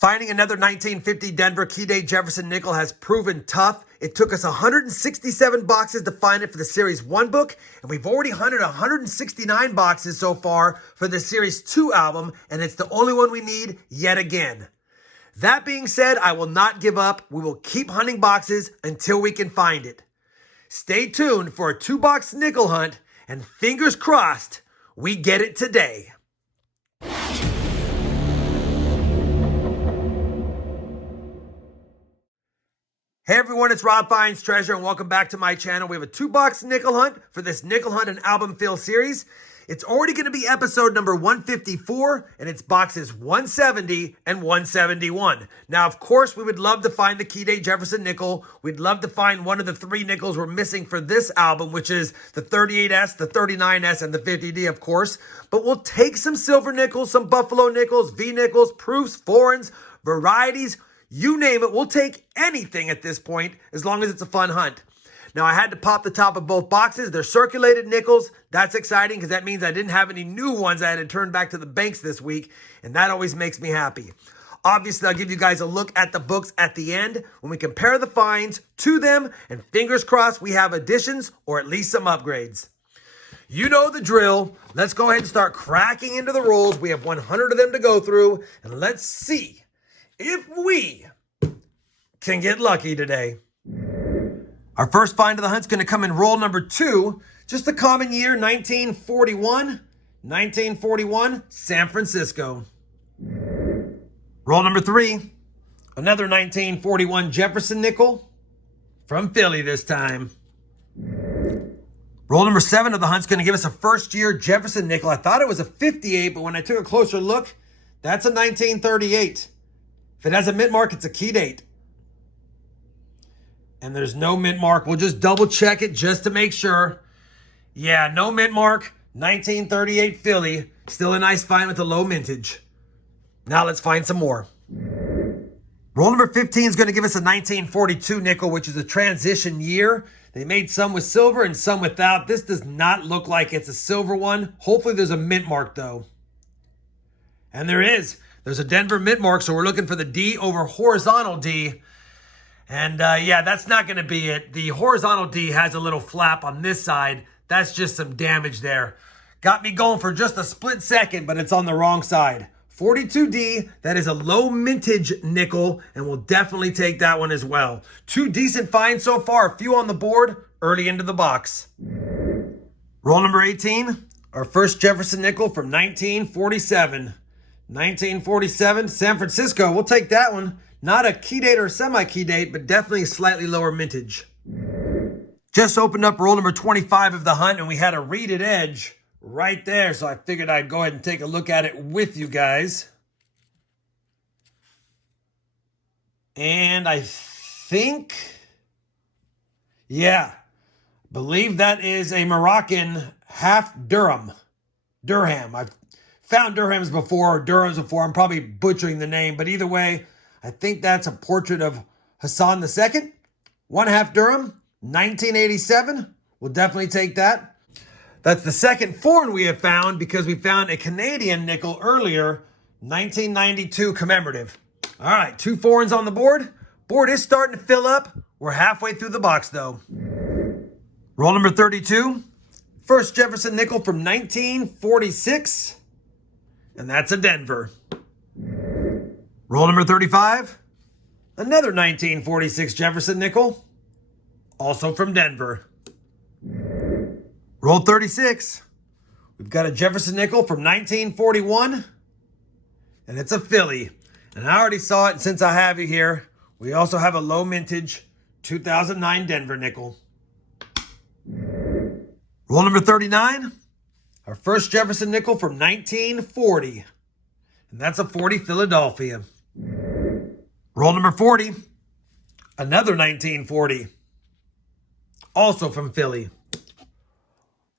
Finding another 1950 Denver key date Jefferson Nickel has proven tough. It took us 167 boxes to find it for the Series 1 book, and we've already hunted 169 boxes so far for the Series 2 album, and it's the only one we need yet again. That being said, I will not give up. We will keep hunting boxes until we can find it. Stay tuned for a 2-box nickel hunt, and fingers crossed, we get it today. Hey everyone, it's RobFindsTreasure and welcome back to my channel. We have a 2-box nickel hunt for this nickel hunt and album fill series. It's already going to be episode number 154 and it's boxes 170 and 171. Now, of course, we would love to find the key date Jefferson Nickel. We'd love to find one of the 3 nickels we're missing for this album, which is the 38S, the 39S, and the 50D, of course. But we'll take some silver nickels, some buffalo nickels, V nickels, proofs, foreigns, varieties. You name it, we'll take anything at this point as long as it's a fun hunt. Now, I had to pop the top of both boxes. They're circulated nickels. That's exciting because that means I didn't have any new ones I had to turn back to the banks this week, and that always makes me happy. Obviously, I'll give you guys a look at the books at the end when we compare the finds to them, and fingers crossed we have additions or at least some upgrades. You know the drill. Let's go ahead and start cracking into the rolls. We have 100 of them to go through, and let's see if we can get lucky today. Our first find of the hunt's going to come in roll number 2. Just a common year, 1941. 1941, San Francisco. Roll number 3. Another 1941 Jefferson Nickel from Philly this time. Roll number 7 of the hunt's going to give us a first year Jefferson Nickel. I thought it was a 58, but when I took a closer look, that's a 1938. If it has a mint mark, it's a key date. And there's no mint mark. We'll just double check it just to make sure. Yeah, no mint mark. 1938 Philly. Still a nice find with a low mintage. Now let's find some more. Roll number 15 is going to give us a 1942 nickel, which is a transition year. They made some with silver and some without. This does not look like it's a silver one. Hopefully there's a mint mark though. And there is. There's a Denver mint mark, so we're looking for the D over horizontal D. And yeah, that's not going to be it. The horizontal D has a little flap on this side. That's just some damage there. Got me going for just a split second, but it's on the wrong side. 42D, that is a low mintage nickel, and we'll definitely take that one as well. 2 decent finds so far, a few on the board, early into the box. Roll number 18, our first Jefferson Nickel from 1947. 1947, San Francisco. We'll take that one. Not a key date or a semi-key date, but definitely slightly lower mintage. Just opened up roll number 25 of the hunt, and we had a reeded edge right there, so I figured I'd go ahead and take a look at it with you guys. And I think, yeah, believe that is a Moroccan half Durham. I've found Durhams before, or Durhams before. I'm probably butchering the name, but either way, I think that's a portrait of Hassan II. 1/2 Durham, 1987. We'll definitely take that. That's the second foreign we have found because we found a Canadian nickel earlier, 1992 commemorative. All right, 2 foreigns on the board. Board is starting to fill up. We're halfway through the box though. Roll number 32. First Jefferson Nickel from 1946. And that's a Denver. Roll number 35. Another 1946 Jefferson Nickel. Also from Denver. Roll 36. We've got a Jefferson Nickel from 1941. And it's a Philly. And I already saw it, and since I have you here, we also have a low mintage 2009 Denver Nickel. Roll number 39. Our first Jefferson Nickel from 1940. And that's a 40 Philadelphia. Roll number 40. Another 1940. Also from Philly.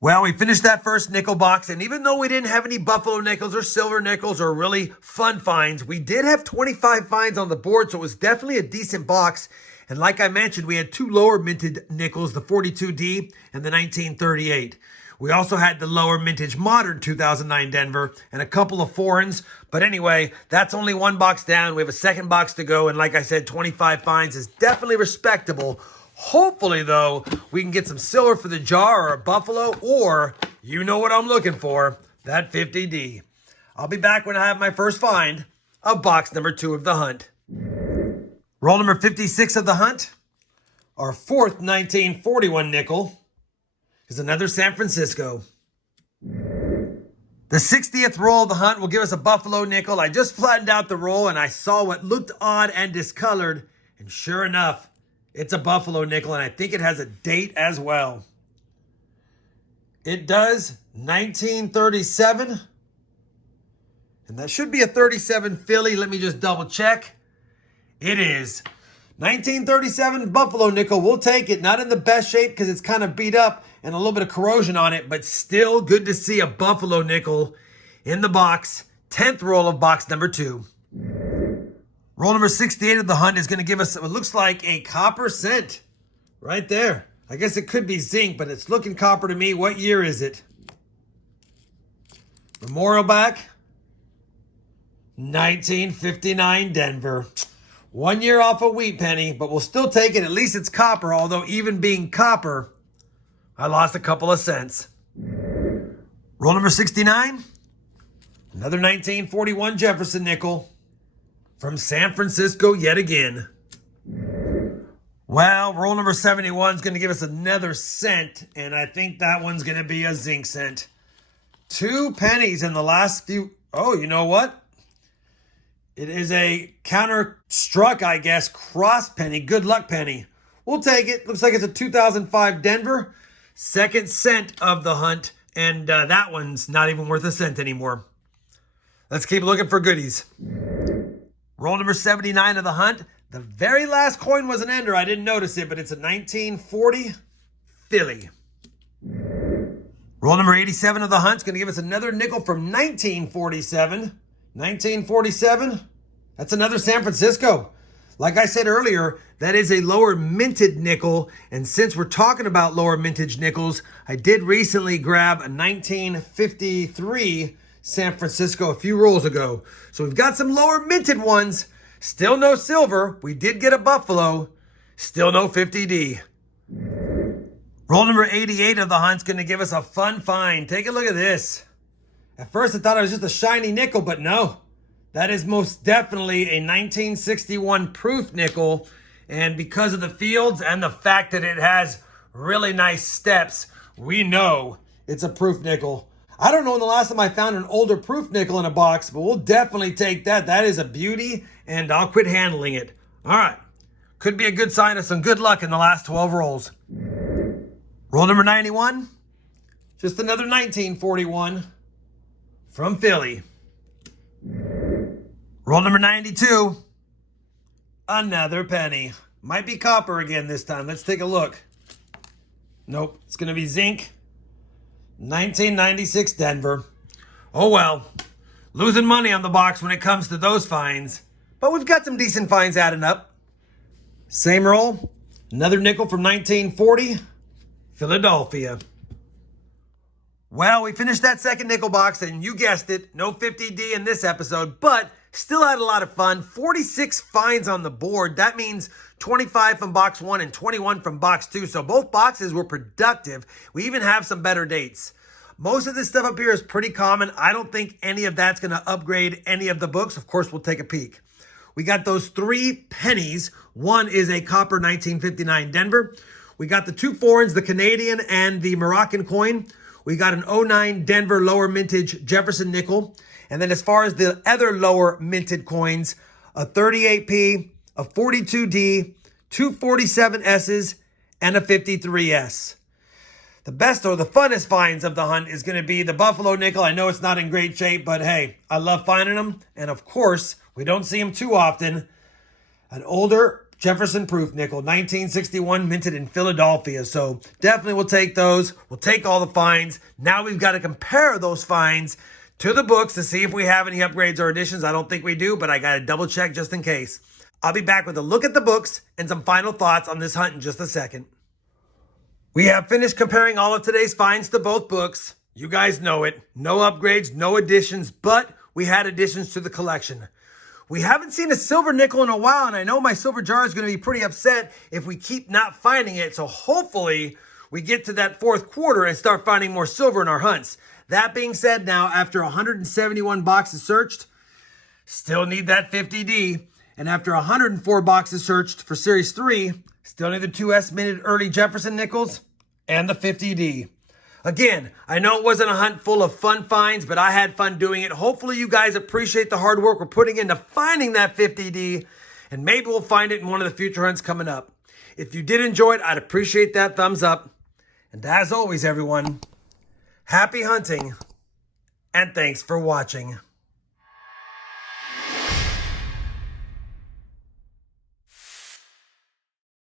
Well, we finished that first nickel box, and even though we didn't have any buffalo nickels or silver nickels or really fun finds, we did have 25 finds on the board, so it was definitely a decent box. And like I mentioned, we had 2 lower minted nickels, the 42D and the 1938. We also had the lower mintage modern 2009 Denver and a couple of foreigns. But anyway, that's only one box down. We have a second box to go. And like I said, 25 finds is definitely respectable. Hopefully, though, we can get some silver for the jar or a buffalo, or you know what I'm looking for, that 50D. I'll be back when I have my first find of box number 2 of the hunt. Roll number 56 of the hunt, our fourth 1941 nickel, is another San Francisco. The 60th roll of the hunt will give us a buffalo nickel. I just flattened out the roll and I saw what looked odd and discolored, and sure enough, it's a buffalo nickel, and I think it has a date as well. It does, 1937. And that should be a 37 Philly. Let me just double check. It is. 1937 buffalo nickel. We'll take it. Not in the best shape because it's kind of beat up and a little bit of corrosion on it, but still good to see a buffalo nickel in the box. 10th roll of box number 2. Roll number 68 of the hunt is going to give us what looks like a copper cent right there. I guess it could be zinc, but it's looking copper to me. What year is it? Memorial back. 1959 Denver. 1 year off a wheat penny, but we'll still take it. At least it's copper, although even being copper, I lost a couple of cents. Roll number 69. Another 1941 Jefferson nickel from San Francisco yet again. Well, roll number 71 is going to give us another cent, and I think that one's going to be a zinc cent. 2 pennies in the last few. Oh, you know what? It is a counter-struck, I guess, cross penny. Good luck penny. We'll take it. Looks like it's a 2005 Denver. Second cent of the hunt. And that one's not even worth a cent anymore. Let's keep looking for goodies. Roll number 79 of the hunt. The very last coin was an ender. I didn't notice it, but it's a 1940 Philly. Roll number 87 of the hunt is going to give us another nickel from 1947. 1947, that's another San Francisco. Like I said earlier, that is a lower minted nickel. And since we're talking about lower mintage nickels, I did recently grab a 1953 San Francisco a few rolls ago. So we've got some lower minted ones. Still no silver. We did get a buffalo. Still no 50D. Roll number 88 of the hunt's going to give us a fun find. Take a look at this. At first, I thought it was just a shiny nickel, but no. That is most definitely a 1961 proof nickel. And because of the fields and the fact that it has really nice steps, we know it's a proof nickel. I don't know when the last time I found an older proof nickel in a box, but we'll definitely take that. That is a beauty, and I'll quit handling it. All right. Could be a good sign of some good luck in the last 12 rolls. Roll number 91. Just another 1941. From Philly. Roll number 92. Another penny. Might be copper again this time. Let's take a look. Nope. It's going to be zinc. 1996 Denver. Oh well. Losing money on the box when it comes to those finds. But we've got some decent finds adding up. Same roll. Another nickel from 1940. Philadelphia. Well, we finished that second nickel box, and you guessed it, no 50D in this episode, but still had a lot of fun. 46 finds on the board. That means 25 from box 1 and 21 from box 2, so both boxes were productive. We even have some better dates. Most of this stuff up here is pretty common. I don't think any of that's going to upgrade any of the books. Of course, we'll take a peek. We got those 3 pennies. One is a copper 1959 Denver. We got the 2 foreigns, the Canadian and the Moroccan coin. We got an 09 Denver lower mintage Jefferson nickel. And then as far as the other lower minted coins, a 38p, a 42D, 2 47S's, and a 53S. The best or the funnest finds of the hunt is going to be the Buffalo nickel. I know it's not in great shape, but hey, I love finding them. And of course, we don't see them too often. An older Jefferson proof nickel, 1961, minted in Philadelphia. So definitely we'll take those. We'll take all the finds. Now we've got to compare those finds to the books to see if we have any upgrades or additions. I don't think we do, but I got to double check just in case. I'll be back with a look at the books and some final thoughts on this hunt in just a second. We have finished comparing all of today's finds to both books. You guys know it. No upgrades, no additions, but we had additions to the collection. We haven't seen a silver nickel in a while, and I know my silver jar is going to be pretty upset if we keep not finding it. So hopefully we get to that fourth quarter and start finding more silver in our hunts. That being said, now after 171 boxes searched, still need that 50D. And after 104 boxes searched for Series 3, still need the 2S minted early Jefferson Nickels and the 50D. Again, I know it wasn't a hunt full of fun finds, but I had fun doing it. Hopefully you guys appreciate the hard work we're putting into finding that 50D, and maybe we'll find it in one of the future hunts coming up. If you did enjoy it, I'd appreciate that thumbs up. And as always, everyone, happy hunting, and thanks for watching.